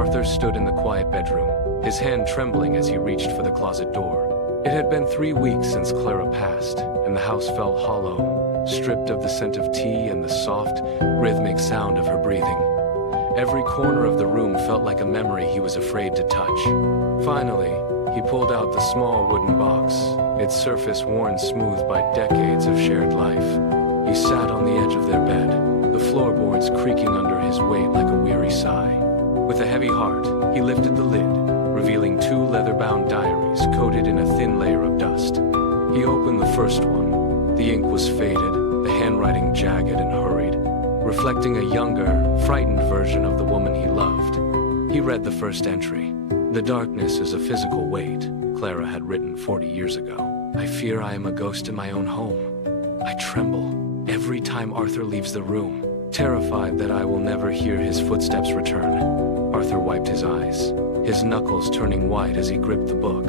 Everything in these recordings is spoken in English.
Arthur stood in the quiet bedroom, his hand trembling as he reached for the closet door. It had been 3 weeks since Clara passed, and the house felt hollow, stripped of the scent of tea and the soft, rhythmic sound of her breathing. Every corner of the room felt like a memory he was afraid to touch. Finally, he pulled out the small wooden box, its surface worn smooth by decades of shared life. He sat on the edge of their bed, the floorboards creaking under his weight like a weary sigh. With a heavy heart, he lifted the lid, revealing 2 leather-bound diaries coated in a thin layer of dust. He opened the first one. The ink was faded, the handwriting jagged and hurried, reflecting a younger, frightened version of the woman he loved. He read the first entry. "The darkness is a physical weight," Clara had written 40 years ago. "I fear I am a ghost in my own home. I tremble every time Arthur leaves the room, terrified that I will never hear his footsteps return." Arthur wiped his eyes, his knuckles turning white as he gripped the book.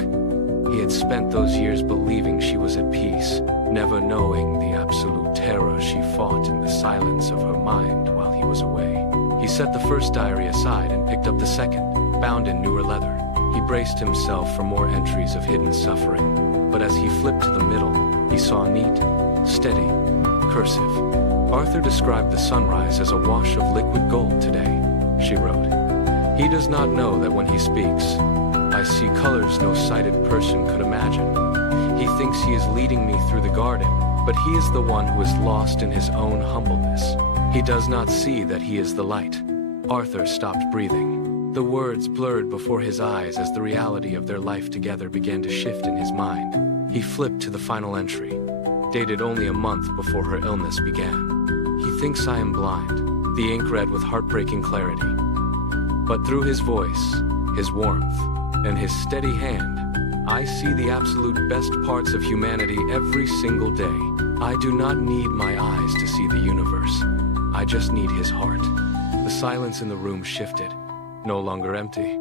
He had spent those years believing she was at peace, never knowing the absolute terror she fought in the silence of her mind while he was away. He set the first diary aside and picked up the second, bound in newer leather. He braced himself for more entries of hidden suffering, but as he flipped to the middle, he saw neat, steady, cursive. "Arthur described the sunrise as a wash of liquid gold today," she wrote. "He does not know that when he speaks, I see colors no sighted person could imagine. He thinks he is leading me through the garden, but he is the one who is lost in his own humbleness. He does not see that he is the light." Arthur stopped breathing. The words blurred before his eyes as the reality of their life together began to shift in his mind. He flipped to the final entry, dated only a month before her illness began. "He thinks I am blind," the ink read with heartbreaking clarity. "But through his voice, his warmth, and his steady hand, I see the absolute best parts of humanity every single day. I do not need my eyes to see the universe. I just need his heart." The silence in the room shifted, no longer empty,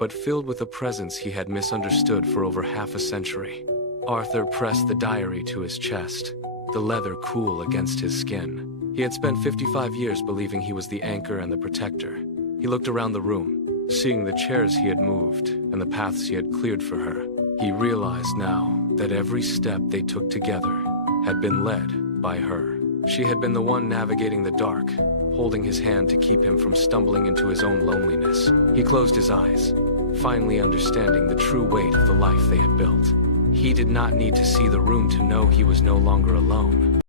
but filled with a presence he had misunderstood for over half a century. Arthur pressed the diary to his chest, the leather cool against his skin. He had spent 55 years believing he was the anchor and the protector. He looked around the room, seeing the chairs he had moved and the paths he had cleared for her. He realized now that every step they took together had been led by her. She had been the one navigating the dark, holding his hand to keep him from stumbling into his own loneliness. He closed his eyes, finally understanding the true weight of the life they had built. He did not need to see the room to know he was no longer alone.